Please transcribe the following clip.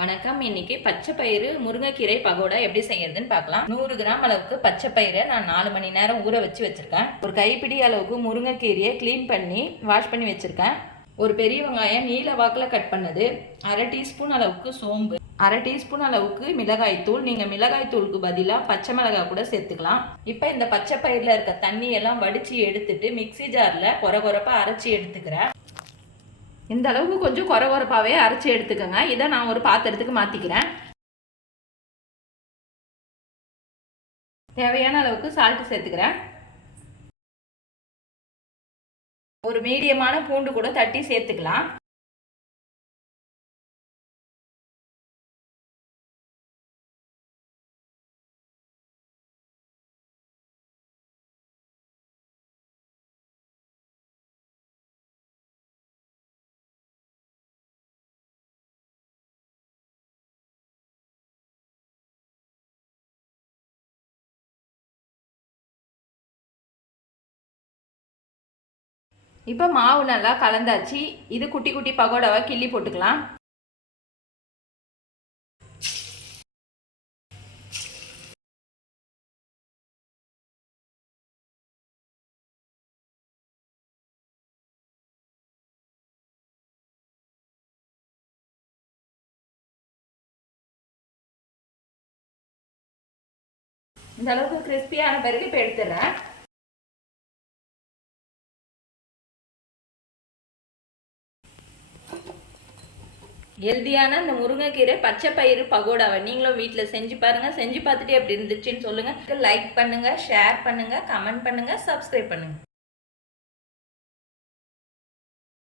வணக்கம். இன்னைக்கு பச்சை பயிறு முருங்கைக்கீரை பகோடா எப்படி செய்யறதுன்னு பார்க்கலாம். 100 கிராம் அளவுக்கு பச்சை பயிரை நான் 4 மணி நேரம் ஊற வச்சு வச்சிருக்கேன். ஒரு கைப்பிடி அளவுக்கு முருங்கைக்கீரையை க்ளீன் பண்ணி வாஷ் பண்ணி வச்சிருக்கேன். ஒரு பெரிய வெங்காயம் நீல வாக்கில் கட் பண்ணது, 1/2 டீஸ்பூன் அளவுக்கு சோம்பு, 1/2 டீஸ்பூன் அளவுக்கு மிளகாய்த்தூள். நீங்கள் மிளகாய்த்தூளுக்கு பதிலாக பச்சை மிளகாய் கூட சேர்த்துக்கலாம். இப்போ இந்த பச்சை பயிரில் இருக்க தண்ணியெல்லாம் வடித்து எடுத்துட்டு மிக்சி ஜாரில் கொரகொரப்பாக அரைச்சி எடுத்துக்கிறேன். இந்த அளவுக்கு கொஞ்சம் கொரகொரப்பாகவே அரைச்சி எடுத்துக்கோங்க. இதை நான் ஒரு பாத்திரத்துக்கு மாற்றிக்கிறேன். தேவையான அளவுக்கு சால்ட்டு சேர்த்துக்கிறேன். ஒரு மீடியமான பூண்டு கூட தட்டி சேர்த்துக்கலாம். இப்போ மாவு நல்லா கலந்தாச்சு. இது குட்டி குட்டி பகோடாவை கிள்ளி போட்டுக்கலாம். இந்த அளவுக்கு கிறிஸ்பியான பிறகு இப்போ எடுத்துடுறேன். ஹெல்தியான இந்த முருங்கைக்கீரை பச்சை பயிறு பகோடாவை நீங்களும் வீட்டில் செஞ்சு பாருங்கள். செஞ்சு பார்த்துட்டு எப்படி இருந்துச்சுன்னு சொல்லுங்கள். லைக் பண்ணுங்கள், ஷேர் பண்ணுங்கள், கமெண்ட் பண்ணுங்கள், சப்ஸ்கிரைப் பண்ணுங்கள்.